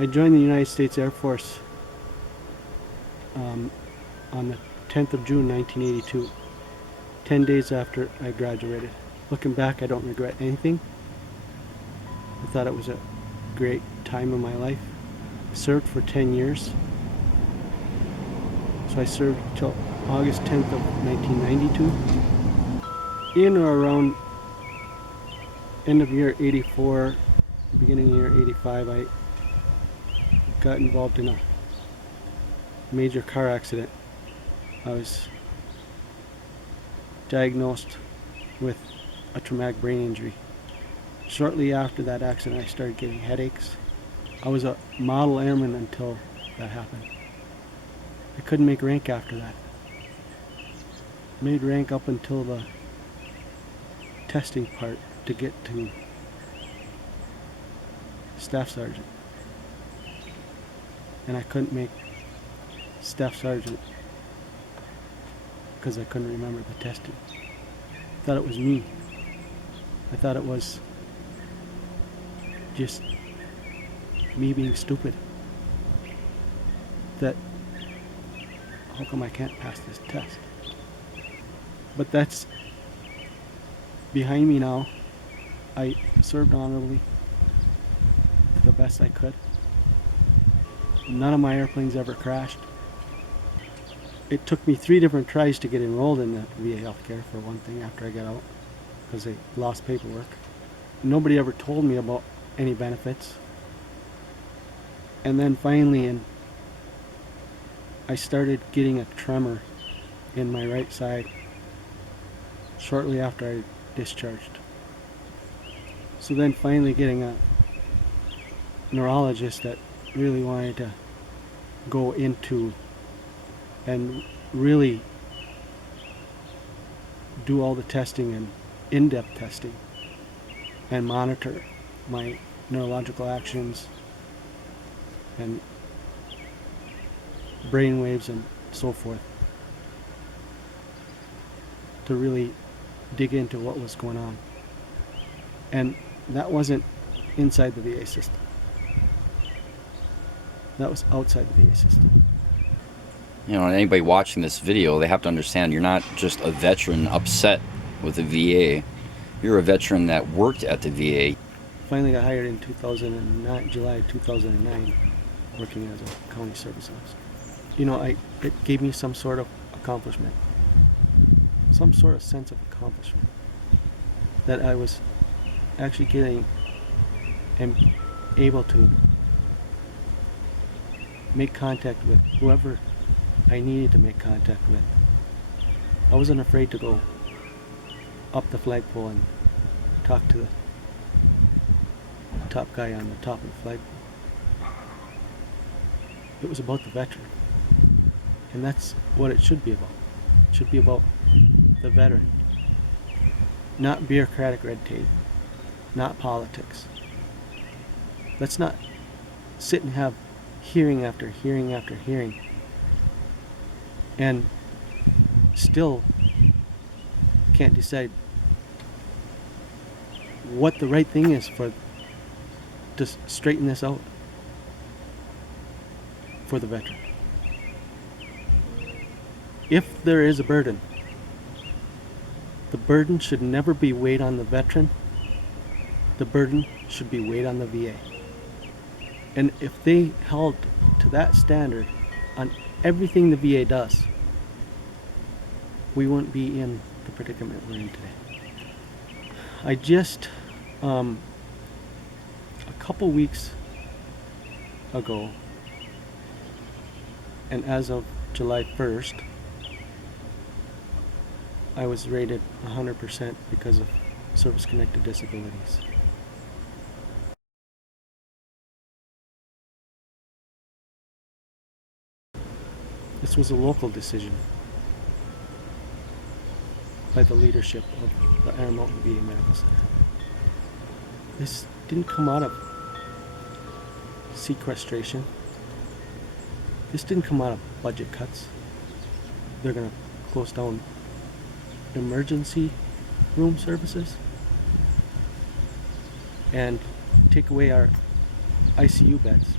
I joined the United States Air Force on the 10th of June 1982, 10 days after I graduated. Looking back, I don't regret anything. I thought it was a great time in my life. I served for 10 years. So I served till August 10th of 1992. In or around end of year 84, beginning of year 85, I got involved in a major car accident. I was diagnosed with a traumatic brain injury. Shortly after that accident, I started getting headaches. I was a model airman until that happened. I couldn't make rank after that. Made rank up until the testing part to get to staff sergeant. And I couldn't make staff sergeant because I couldn't remember the testing. I thought it was me. I thought it was just me being stupid. That how come I can't pass this test? But that's behind me now. I served honorably to the best I could. None of my airplanes ever crashed. It took me 3 different tries to get enrolled in the VA healthcare, for one thing, after I got out, because I lost paperwork. Nobody ever told me about any benefits. And then finally, I started getting a tremor in my right side shortly after I discharged. So then finally getting a neurologist that really wanted to go into and really do all the testing and in-depth testing and monitor my neurological actions and brain waves and so forth, to really dig into what was going on. And that wasn't inside the VA system. That was outside the VA system. You know, anybody watching this video, they have to understand you're not just a veteran upset with the VA. You're a veteran that worked at the VA. Finally got hired in 2009, July 2009, working as a county service officer. You know, it gave me some sort of accomplishment, some sort of sense of accomplishment, that I was actually getting and able to make contact with whoever I needed to make contact with. I wasn't afraid to go up the flagpole and talk to the top guy on the top of the flagpole. It was about the veteran. And that's what it should be about. It should be about the veteran. Not bureaucratic red tape. Not politics. Let's not sit and have hearing after hearing after hearing and still can't decide what the right thing is to straighten this out for the veteran. If there is a burden, the burden should never be weighed on the veteran. The burden should be weighed on the VA. And if they held to that standard on everything the VA does, we wouldn't be in the predicament we're in today. I just, a couple weeks ago, and as of July 1st, I was rated 100% because of service-connected disabilities. This was a local decision by the leadership of the Iron Mountain VA Medical Center. This didn't come out of sequestration. This didn't come out of budget cuts. They're going to close down emergency room services and take away our ICU beds.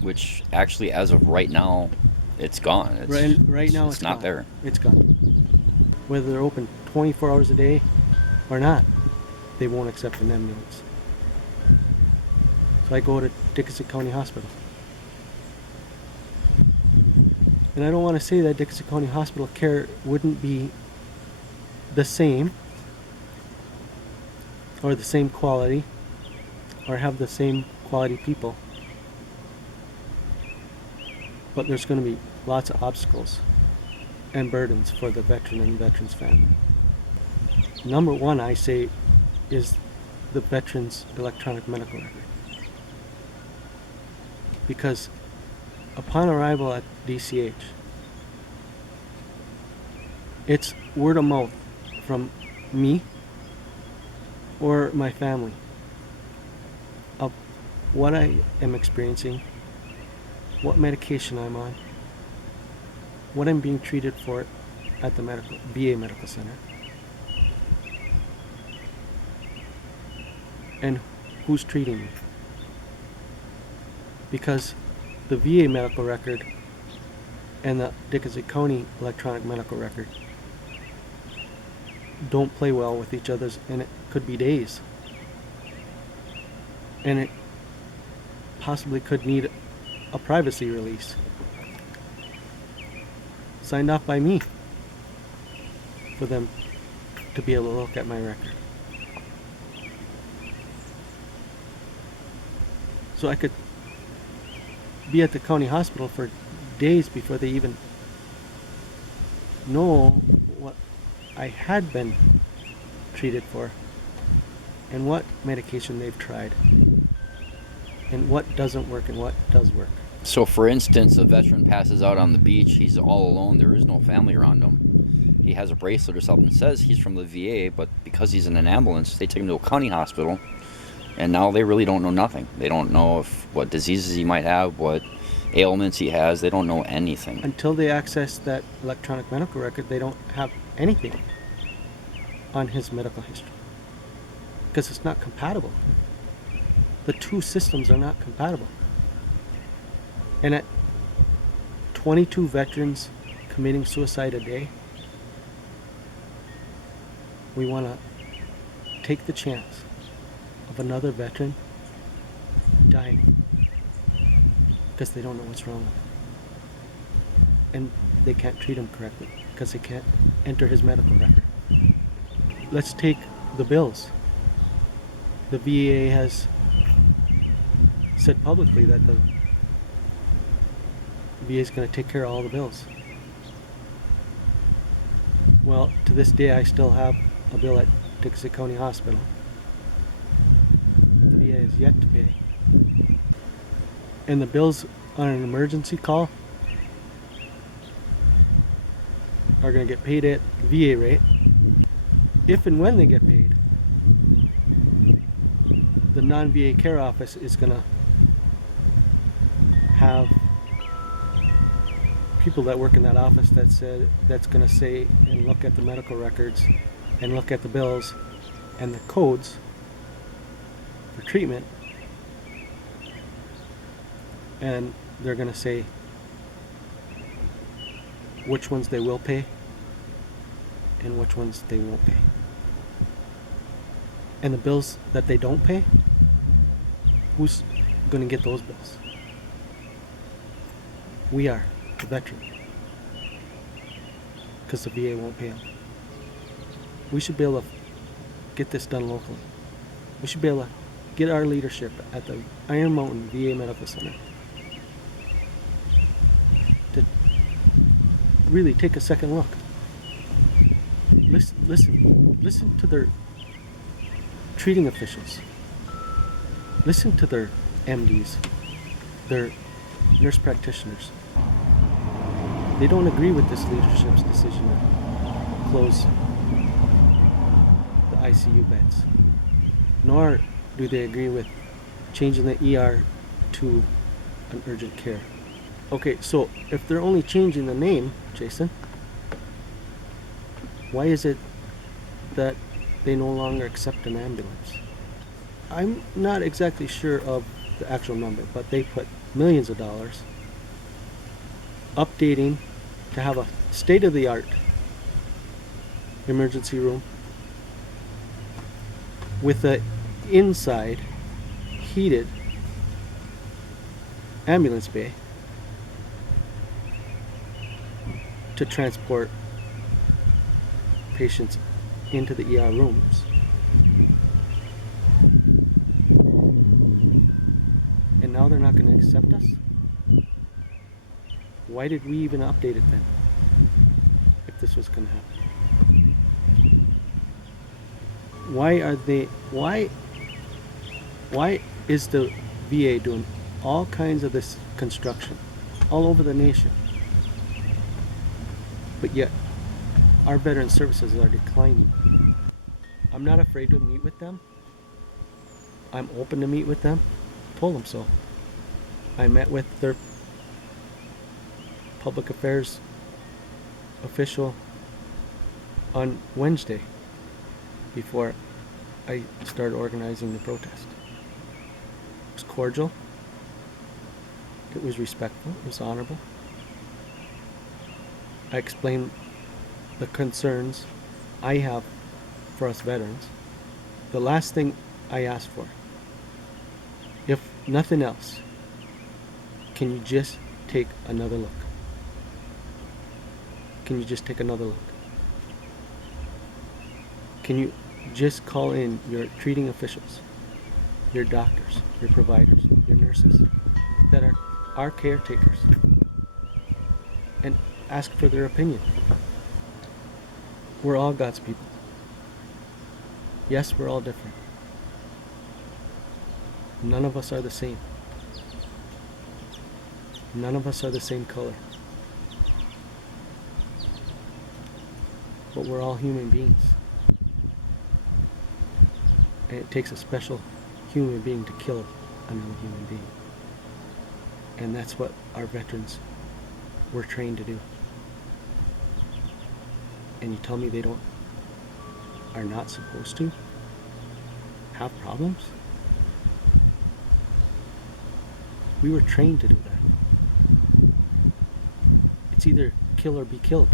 Which actually, as of right now, it's gone. Right now it's gone. not there. It's gone. Whether they're open 24 hours a day or not, they won't accept an ambulance. So I go to Dickinson County Hospital. And I don't want to say that Dickinson County Hospital care wouldn't be the same or the same quality or have the same quality people. But there's going to be lots of obstacles and burdens for the veteran and the veteran's family. Number one, I say, is the veteran's electronic medical record. Because upon arrival at DCH, it's word of mouth from me or my family of what I am experiencing, what medication I'm on, what I'm being treated for at the VA Medical Center, and who's treating me. Because the VA medical record and the Dickinson County electronic medical record don't play well with each other's, and it could be days. And it possibly could need a privacy release signed off by me for them to be able to look at my record. So I could be at the county hospital for days before they even know what I had been treated for and what medication they've tried and what doesn't work and what does work. So, for instance, a veteran passes out on the beach. He's all alone. There is no family around him. He has a bracelet or something that says he's from the VA, but because he's in an ambulance, they take him to a county hospital, and now they really don't know nothing. They don't know what diseases he might have, what ailments he has. They don't know anything. Until they access that electronic medical record, they don't have anything on his medical history because it's not compatible. The two systems are not compatible. And at 22 veterans committing suicide a day, we want to take the chance of another veteran dying because they don't know what's wrong with him. And they can't treat him correctly because they can't enter his medical record. Let's take the bills. The VA has said publicly that the VA is going to take care of all the bills. Well, to this day, I still have a bill at Dickinson County Hospital. The VA is yet to pay. And the bills on an emergency call are going to get paid at VA rate. If and when they get paid, the non-VA care office is going to have people that work in that office that's going to say and look at the medical records and look at the bills and the codes for treatment, and they're going to say which ones they will pay and which ones they won't pay. And the bills that they don't pay, who's going to get those bills? We are, the veteran, because the VA won't pay them. We should be able to get this done locally. We should be able to get our leadership at the Iron Mountain VA Medical Center to really take a second look. Listen to their treating officials. Listen to their MDs, their nurse practitioners. They don't agree with this leadership's decision to close the ICU beds, nor do they agree with changing the ER to an urgent care. Okay, so if they're only changing the name, Jason, why is it that they no longer accept an ambulance? I'm not exactly sure of the actual number, but they put millions of dollars updating to have a state-of-the-art emergency room with a inside heated ambulance bay to transport patients into the ER rooms. And now they're not going to accept us? Why did we even update it then? If this was going to happen. Why is the VA doing all kinds of this construction all over the nation? But yet our veteran services are declining. I'm not afraid to meet with them. I'm open to meet with them. Told them so. I met with their public affairs official on Wednesday before I started organizing the protest. It was cordial. It was respectful. It was honorable. I explained the concerns I have for us veterans. The last thing I asked for, if nothing else, can you just take another look? Can you just take another look? Can you just call in your treating officials, your doctors, your providers, your nurses that are our caretakers, and ask for their opinion? We're all God's people. Yes, we're all different. None of us are the same. None of us are the same color. But we're all human beings. And it takes a special human being to kill another human being. And that's what our veterans were trained to do. And you tell me they are not supposed to have problems? We were trained to do that. It's either kill or be killed.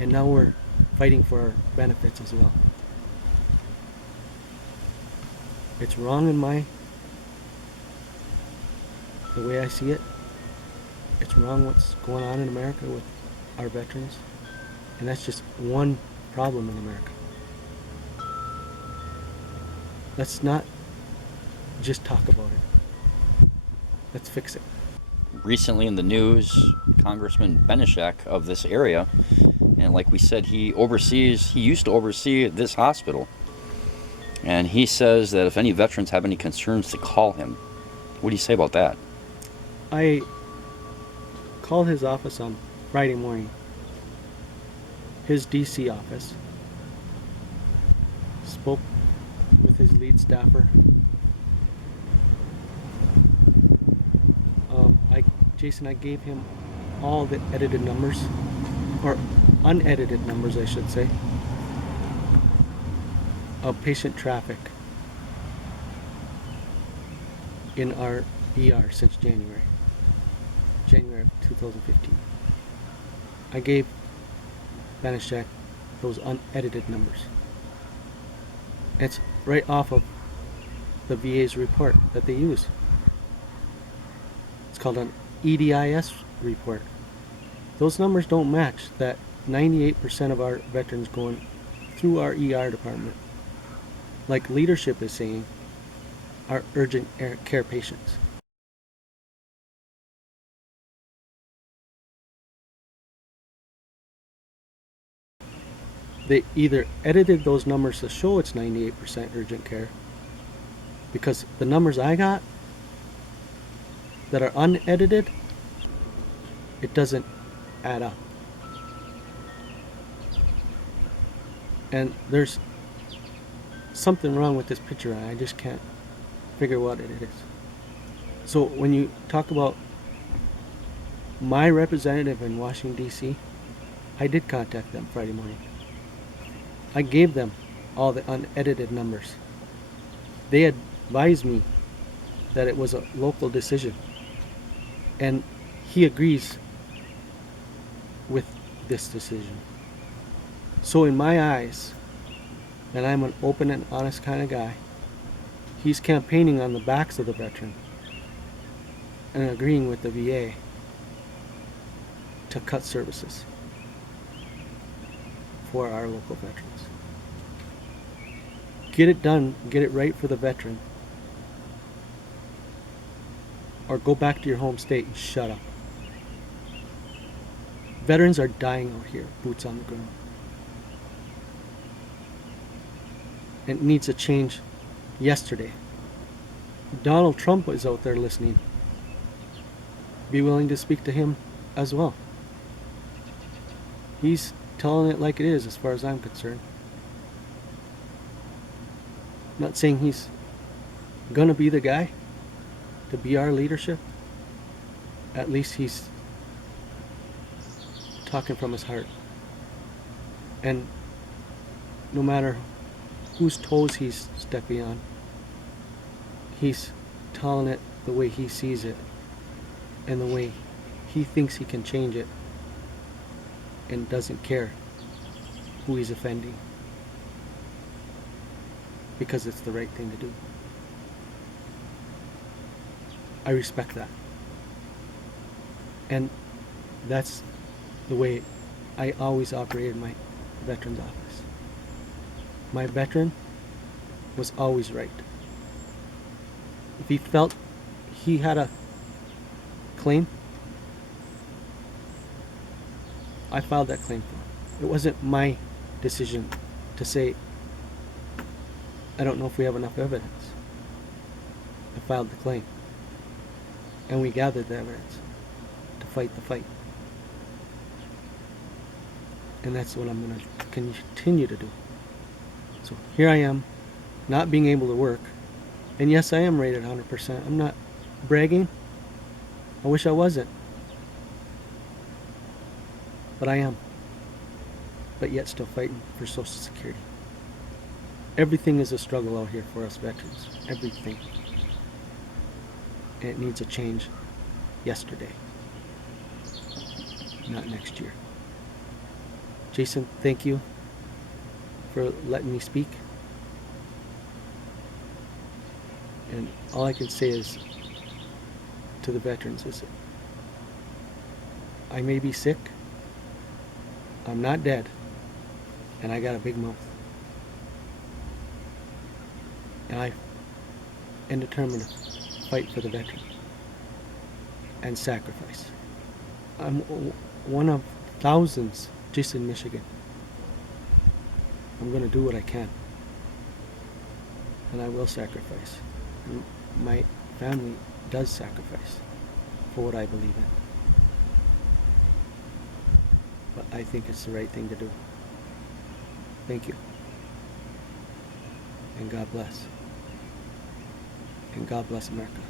And now we're fighting for our benefits as well. It's wrong in the way I see it. It's wrong what's going on in America with our veterans. And that's just one problem in America. Let's not just talk about it. Let's fix it. Recently in the news, Congressman Benishek of this area, and like we said, he used to oversee this hospital. And he says that if any veterans have any concerns to call him. What do you say about that? I called his office on Friday morning, his DC office, spoke with his lead staffer. I gave him all the edited numbers, or unedited numbers I should say, of patient traffic in our ER since January of 2015. I gave Banishek those unedited numbers. It's right off of the VA's report that they use. It's called an EDIS report. Those numbers don't match that 98% of our veterans going through our ER department, like leadership is saying, are urgent care patients. They either edited those numbers to show it's 98% urgent care, because the numbers I got that are unedited, it doesn't add up. And there's something wrong with this picture, and I just can't figure what it is. So when you talk about my representative in Washington, D.C., I did contact them Friday morning. I gave them all the unedited numbers. They advised me that it was a local decision, and he agrees with this decision. So in my eyes, and I'm an open and honest kind of guy, he's campaigning on the backs of the veteran and agreeing with the VA to cut services for our local veterans. Get it done, get it right for the veteran, or go back to your home state and shut up. Veterans are dying out here, boots on the ground. It needs a change yesterday. Donald Trump is out there listening. Be willing to speak to him as well. He's telling it like it is as far as I'm concerned. Not saying he's gonna be the guy to be our leadership. At least he's talking from his heart. And no matter whose toes he's stepping on, he's telling it the way he sees it and the way he thinks he can change it, and doesn't care who he's offending, because it's the right thing to do. I respect that. And that's the way I always operated my veterans office. My veteran was always right. If he felt he had a claim, I filed that claim for him. It wasn't my decision to say, I don't know if we have enough evidence. I filed the claim. And we gathered the evidence to fight the fight. And that's what I'm going to continue to do. So here I am, not being able to work. And yes, I am rated 100%. I'm not bragging. I wish I wasn't. But I am. But yet still fighting for Social Security. Everything is a struggle out here for us veterans. Everything. And it needs a change yesterday. Not next year. Jason, thank you for letting me speak. And all I can say is to the veterans is, I may be sick, I'm not dead, and I got a big mouth. And I am determined to fight for the veteran and sacrifice. I'm one of thousands just in Michigan. I'm going to do what I can. And I will sacrifice. And my family does sacrifice for what I believe in. But I think it's the right thing to do. Thank you. And God bless. And God bless America.